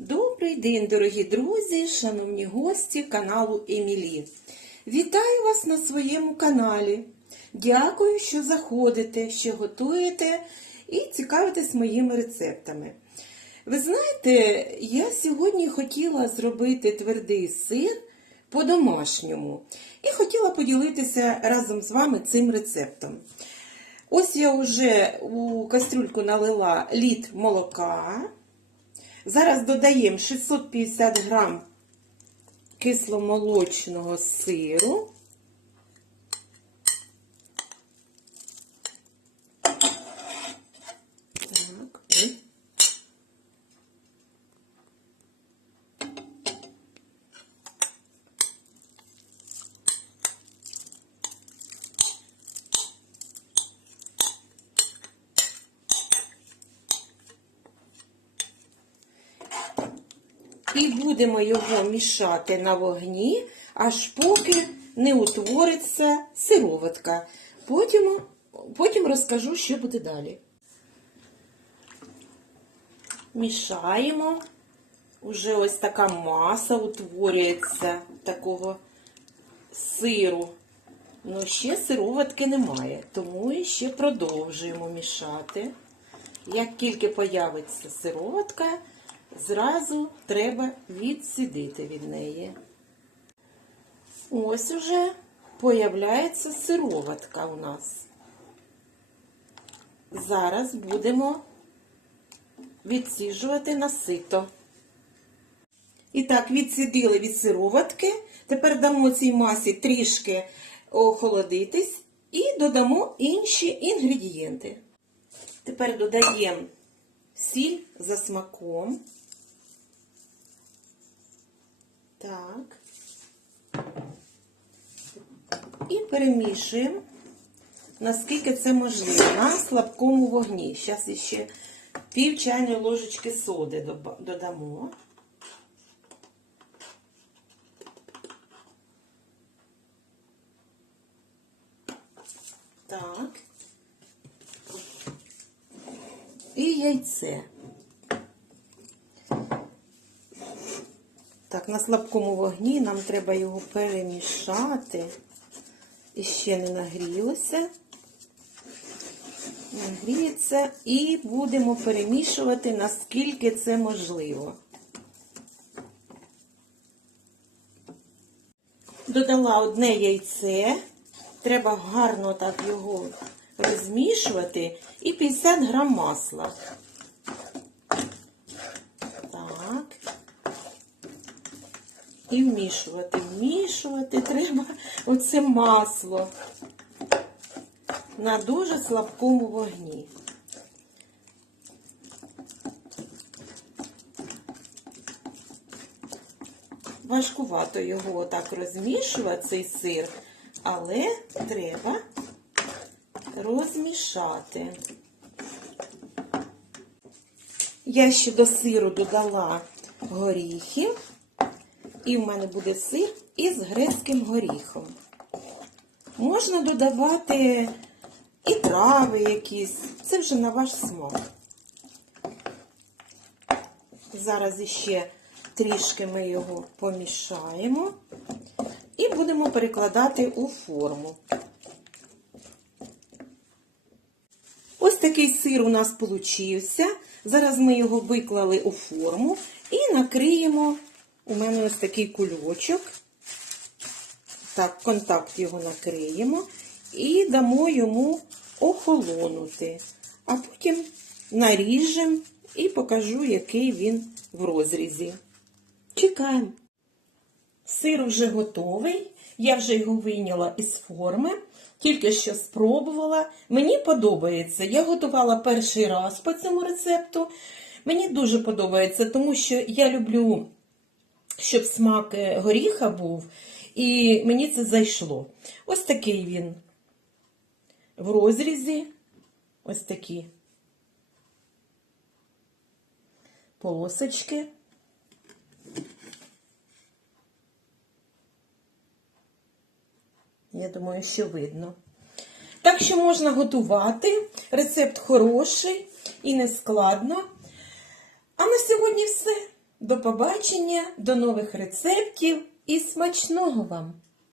Добрий день, дорогі друзі, шановні гості каналу Емілі. Вітаю вас на своєму каналі. Дякую, що заходите, що готуєте і цікавитесь моїми рецептами. Ви знаєте, я сьогодні хотіла зробити твердий сир по-домашньому і хотіла поділитися разом з вами цим рецептом. Ось я вже у кастрюльку налила літ молока. Зараз додаємо 650 грам кисломолочного сиру. Так. ой. І будемо його мішати на вогні, аж поки не утвориться сироватка. Потім, потім розкажу, що буде далі. Мішаємо. Уже ось така маса утворюється такого сиру. Ну, ще сироватки немає, тому ще продовжуємо мішати. Як тільки появиться сироватка, зразу треба відсидити від неї. Ось уже появляється сироватка у нас. Зараз будемо відсіжувати на сито. І так, відсидили від сироватки. Тепер дамо цій масі трішки охолодитись і додамо інші інгредієнти. Тепер додаємо сіль за смаком. Так. І перемішуємо, наскільки це можливо, на слабкому вогні. Зараз ще пів чайної ложечки соди додамо. Так. І яйце. Так, на слабкому вогні нам треба його перемішати. І ще не нагрілося. Нагріється і будемо перемішувати, наскільки це можливо. Додала одне яйце. Треба гарно так його розмішувати. І 50 грам масла. Так. І вмішувати. Вмішувати треба оце масло на дуже слабкому вогні. Важкувато його отак розмішувати, цей сир, але треба розмішати. Я ще до сиру додала горіхів, і в мене буде сир із грецьким горіхом. Можна додавати і трави якісь, це вже на ваш смак. Зараз іще трішки ми його помішаємо і будемо перекладати у форму. Ось такий сир у нас получився. Зараз ми його виклали у форму і накриємо. У мене ось такий кульочок. Так, контакт його накриємо і дамо йому охолонути. А потім наріжемо і покажу, який він в розрізі. Чекаємо. Сир вже готовий. Я вже його вийняла із форми, тільки що спробувала. Мені подобається. Я готувала перший раз по цьому рецепту. Мені дуже подобається, тому що я люблю, щоб смак е, горіха був, і мені це зайшло. Ось такий він в розрізі. Ось такі полосочки. Я думаю, що видно. Так що можна готувати. Рецепт хороший і не складно. А на сьогодні все. До побачення, до нових рецептів і смачного вам!